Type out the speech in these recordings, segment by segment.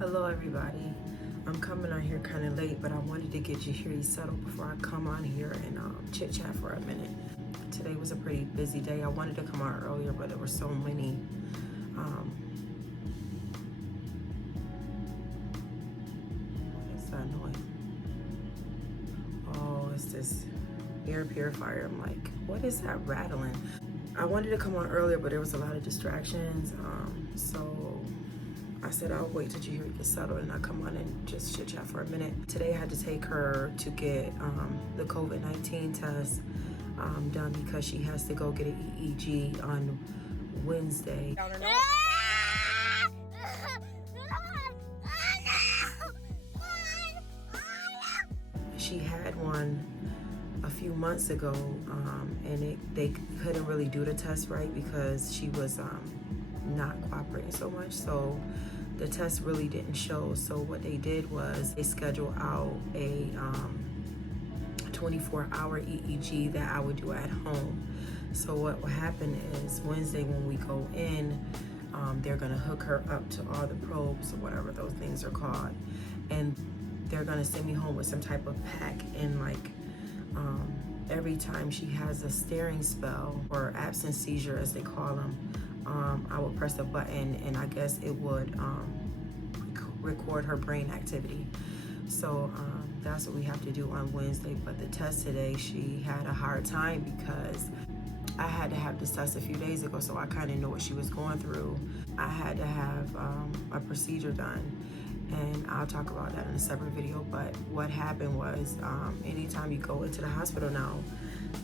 Hello everybody. I'm coming on here kind of late, but I wanted to get you here settled before I come on here and chit chat for a minute. Today was a pretty busy day. I wanted to come on earlier, but there were so many what is that noise? Oh, it's this air purifier. I'm like, what is that rattling? I wanted to come on earlier, but there was a lot of distractions. So I said I'll wait till you get settled and I'll come on and just chit chat for a minute. Today I had to take her to get the COVID-19 test done because she has to go get an EEG on Wednesday. She had one a few months ago and they couldn't really do the test right because she was not cooperating so much, so the test really didn't show. So what they did was they scheduled out a 24-hour EEG that I would do at home. So what will happen is Wednesday when we go in, they're gonna hook her up to all the probes or whatever those things are called, and they're gonna send me home with some type of pack, and like every time she has a staring spell or absence seizure as they call them, I would press a button and I guess it would record her brain activity. So that's what we have to do on Wednesday. But the test today, she had a hard time because I had to have this test a few days ago, so I kind of know what she was going through. I had to have a procedure done, and I'll talk about that in a separate video. But what happened was anytime you go into the hospital now,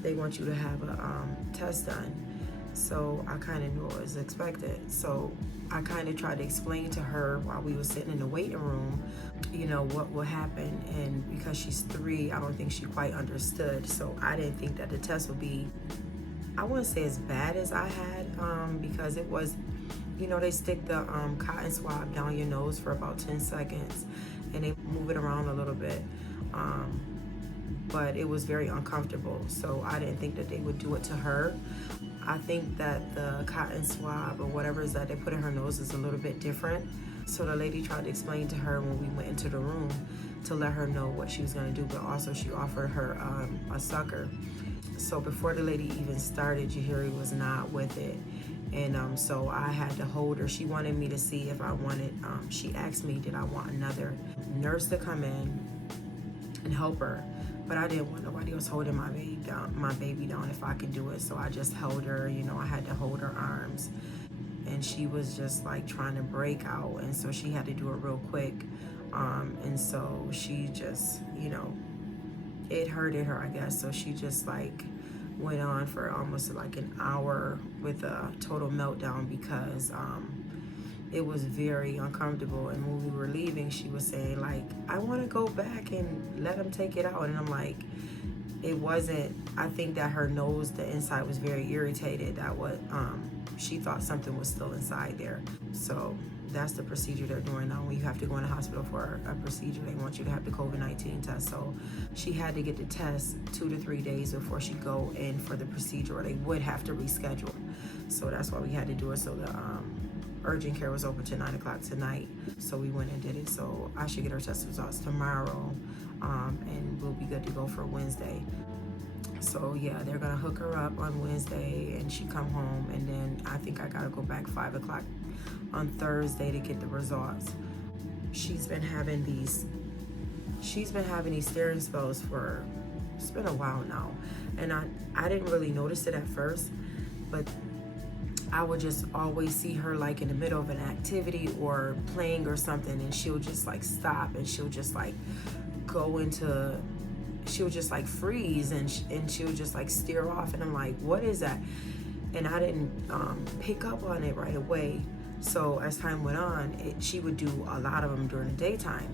they want you to have a test done. So I kind of knew it was expected. So I kind of tried to explain to her while we were sitting in the waiting room, you know, what will happen. And because she's 3, I don't think she quite understood. So I didn't think that the test would be, I wouldn't say as bad as I had, because it was, you know, they stick the cotton swab down your nose for about 10 seconds and they move it around a little bit. But it was very uncomfortable. So I didn't think that they would do it to her. I think that the cotton swab or whatever is that they put in her nose is a little bit different. So the lady tried to explain to her when we went into the room to let her know what she was gonna do, but also she offered her a sucker. So before the lady even started, Jahiri was not with it. And so I had to hold her. She wanted me to see if I wanted, she asked me, did I want another nurse to come in and help her? But I didn't want nobody else holding my baby down if I could do it. So I just held her, you know, I had to hold her arms. And she was just like trying to break out. And so she had to do it real quick. And so she just, you know, it hurted her, I guess. So she just like went on for almost like an hour with a total meltdown because it was very uncomfortable. And when we were leaving, she was saying like, I want to go back and let him take it out. And I'm like, it wasn't, I think that her nose, the inside was very irritated. That what she thought something was still inside there. So that's the procedure they're doing now. When you have to go in the hospital for a procedure, they want you to have the COVID-19 test. So she had to get the test 2 to 3 days before she go in for the procedure, or they would have to reschedule. So that's why we had to do it. So the Urgent Care was open till 9 o'clock tonight. So we went and did it. So I should get her test results tomorrow, and we'll be good to go for Wednesday. So yeah, they're gonna hook her up on Wednesday and she come home, and then I think I gotta go back 5 o'clock on Thursday to get the results. She's been having these staring spells for, it's been a while now. And I didn't really notice it at first, but I would just always see her like in the middle of an activity or playing or something, and she'll just like stop and she'll just like go into, she'll just like freeze and she'll just like steer off, and I'm like, what is that? And I didn't pick up on it right away. So as time went on, she would do a lot of them during the daytime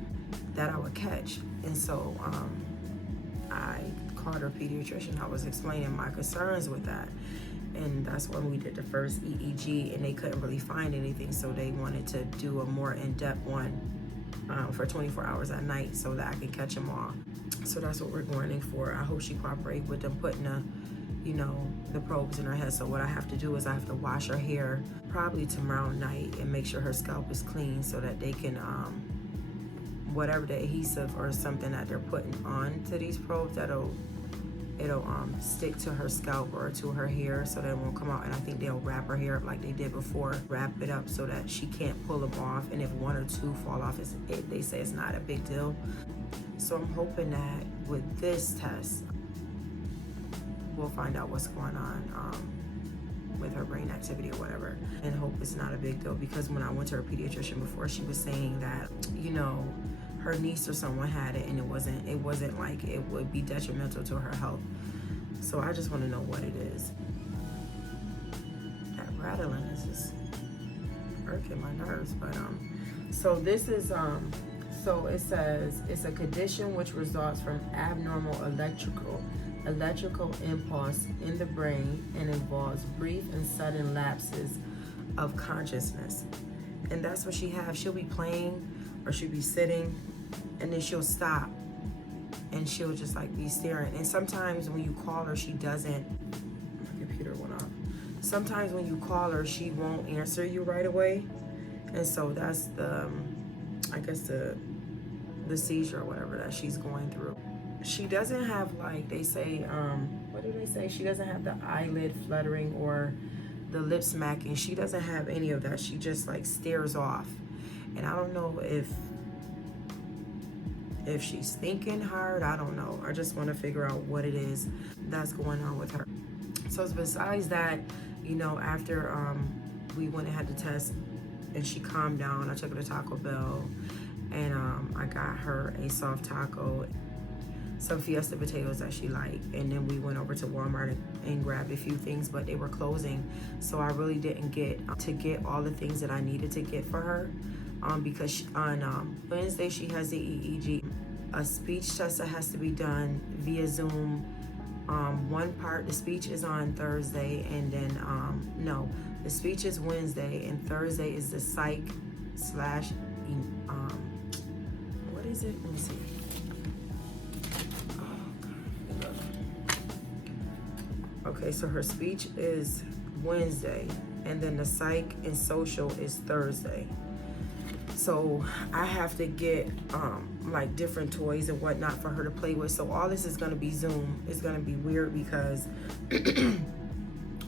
that I would catch. And so I called her pediatrician. I was explaining my concerns with that. And that's when we did the first EEG, and they couldn't really find anything. So they wanted to do a more in-depth one for 24 hours at night so that I can catch them all. So that's what we're going in for. I hope she cooperates with them putting a, you know, the probes in her head. So what I have to do is I have to wash her hair probably tomorrow night and make sure her scalp is clean so that they can, whatever the adhesive or something that they're putting on to these probes, it'll stick to her scalp or to her hair so that it won't come out. And I think they'll wrap her hair up like they did before, wrap it up so that she can't pull them off. And if one or two fall off, they say it's not a big deal. So I'm hoping that with this test, we'll find out what's going on with her brain activity or whatever, and hope it's not a big deal. Because when I went to her pediatrician before, she was saying that, you know, her niece or someone had it and it wasn't like it would be detrimental to her health. So I just want to know what it is. That rattling is just irking my nerves. But so this is so it says it's a condition which results from abnormal electrical impulse in the brain and involves brief and sudden lapses of consciousness. And that's what she has. She'll be playing or she'll be sitting and then she'll stop and she'll just like be staring. And sometimes when you call her, she doesn't. My computer went off. Sometimes when you call her, she won't answer you right away. And so that's the, I guess the seizure or whatever that she's going through. She doesn't have, like they say, what do they say? She doesn't have the eyelid fluttering or the lip smacking. She doesn't have any of that. She just like stares off. And I don't know if she's thinking hard. I don't know. I just want to figure out what it is that's going on with her. So besides that, you know, after we went and had the test and she calmed down, I took her to Taco Bell and I got her a soft taco, some Fiesta potatoes that she liked, and then we went over to Walmart and grabbed a few things, but they were closing, so I really didn't get to get all the things that I needed to get for her, because on Wednesday she has the EEG, a speech test that has to be done via Zoom. One part, the speech is on Thursday, and then no, the speech is Wednesday, and Thursday is the psych slash what is it? Let me see. Okay, so her speech is Wednesday, and then the psych and social is Thursday. So I have to get like different toys and whatnot for her to play with. So all this is gonna be Zoom. It's gonna be weird because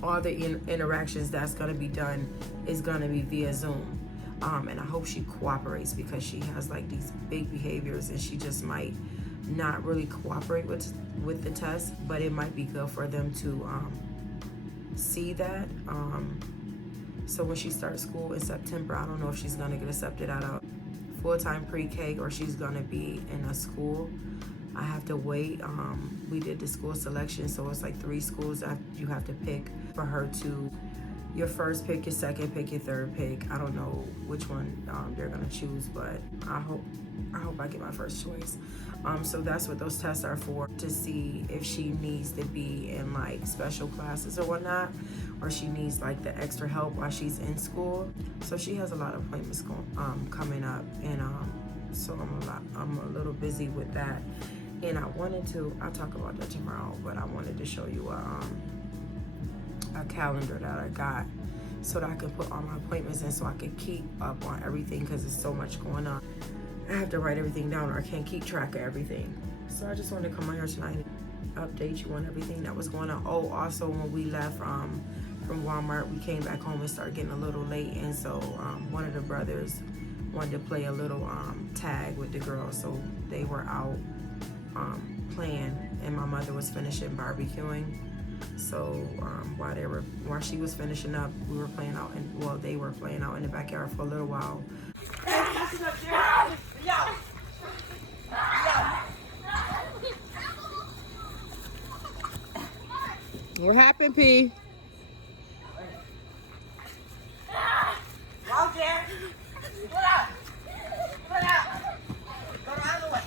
all the interactions that's gonna be done is gonna be via Zoom. And I hope she cooperates because she has like these big behaviors and she just might not really cooperate with the test, but it might be good for them to see that. So when she starts school in September, I don't know if she's gonna get accepted at a full-time pre-K or she's gonna be in a school. I have to wait. We did the school selection, so it's like 3 schools that you have to pick for her to, your first pick, your second pick, your third pick. I don't know which one they're gonna choose, but I hope I get my first choice. So that's what those tests are for, to see if she needs to be in like special classes or whatnot, or she needs like the extra help while she's in school. So she has a lot of appointments coming up, and so I'm a little busy with that. And I'll talk about that tomorrow, but I wanted to show you a calendar that I got so that I can put all my appointments in so I can keep up on everything, because there's so much going on. I have to write everything down or I can't keep track of everything. So I just wanted to come on here tonight and update you on everything that was going on. Oh, also when we left from Walmart, we came back home and started getting a little late, and so one of the brothers wanted to play a little tag with the girls, so they were out playing, and my mother was finishing barbecuing. So while she was finishing up, we were playing out, and they were playing out in the backyard for a little while. What happened, P? Walk there. Get out. Get out. Go the other way.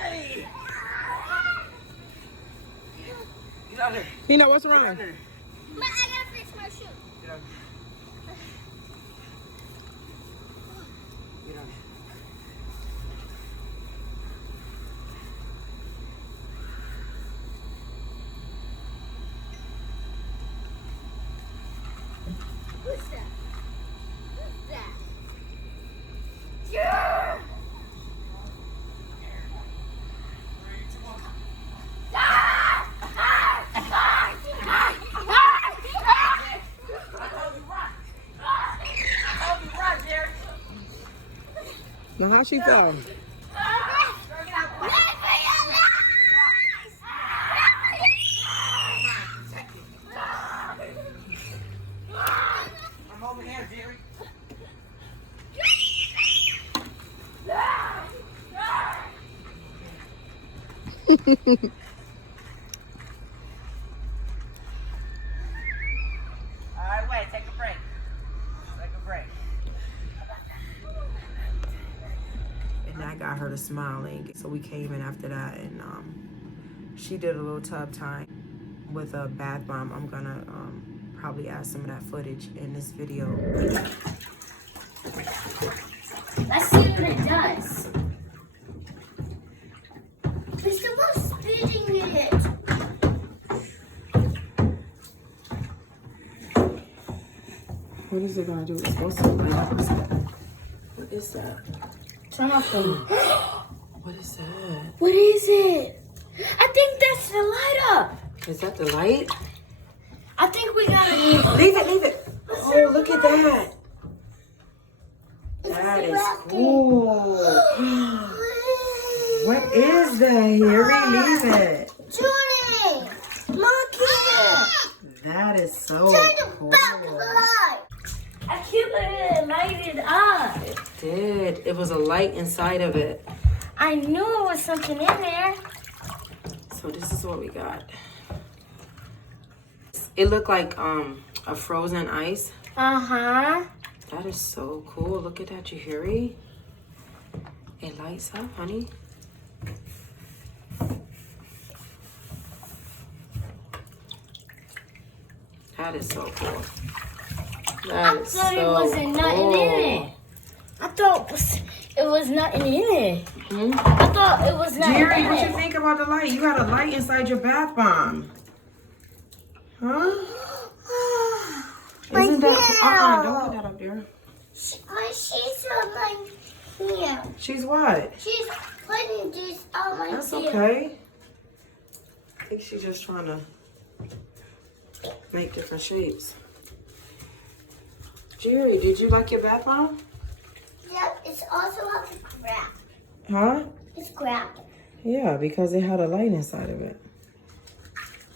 Hey. Get out here. Pino, what's wrong? Get out here. But I gotta fix my shoe. Get out here. Get out here. Now, how she fall? I'm over here, Jerry. All right, wait, take a break. Take a break. And that got her to smiling. So we came in after that, and she did a little tub time with a bath bomb. I'm gonna probably add some of that footage in this video. Let's see what it does. There's the most spitting in it. What is it gonna do? It's supposed to light up. What is that? Turn off the. What is that? What is it? I think that's the light up. Is that the light? I think we gotta. Leave it, leave it. Oh, look at that. That is cool. What is that? Harry, leave it. Julie! Look at that. Is so cool. Back of the light. I can't let it light it up. It did. It was a light inside of it. I knew it was something in there. So this is what we got. It looked like a frozen ice. Uh-huh. That is so cool. Look at that, Harry. It lights up, honey. That is so cool. That is thought so it wasn't nothing in it. I thought it was nothing in it. I thought it was nothing Jerry, in what it. you think about the light? You got a light inside your bath bomb. Huh? Isn't that... don't put that up there. She's on my here. She's what? She's putting this on my That's here. okay. I think she's just trying to make different shapes. Jerry, did you like your bath bomb? Yep, it's also like a crap. Huh? It's crap. Yeah, because it had a light inside of it.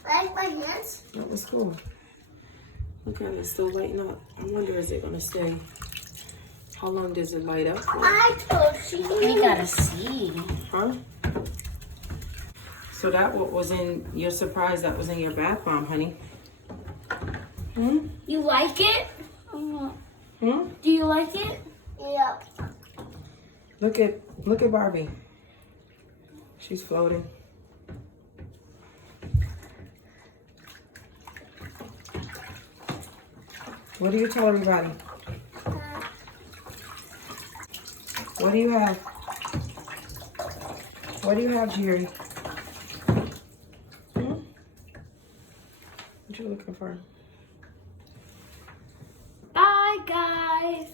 Like my hands? That was cool. Look at it, it's still lighting up. I wonder, is it gonna stay? How long does it light up for? I told you. We gotta see. Huh? So that what was in your surprise? That was in your bath bomb, honey. Hmm? You like it? Hmm? Do you like it? Yeah. Look at Barbie. She's floating. What do you tell everybody? What do you have? What do you have, Jerry? Hmm? What you looking for? Bye, guys.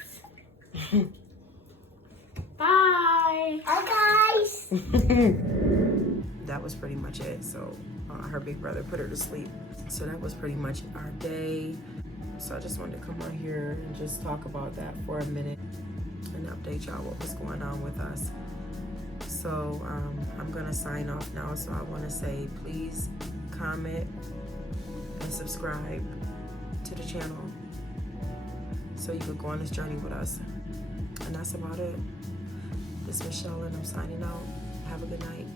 Bye. Bye, guys. That was pretty much it. So her big brother put her to sleep. So that was pretty much our day. So I just wanted to come on here and just talk about that for a minute and update y'all what was going on with us. So I'm gonna sign off now. So I wanna say, please comment and subscribe to the channel so you can go on this journey with us. And that's about it. This is Michelle and I'm signing out. Have a good night.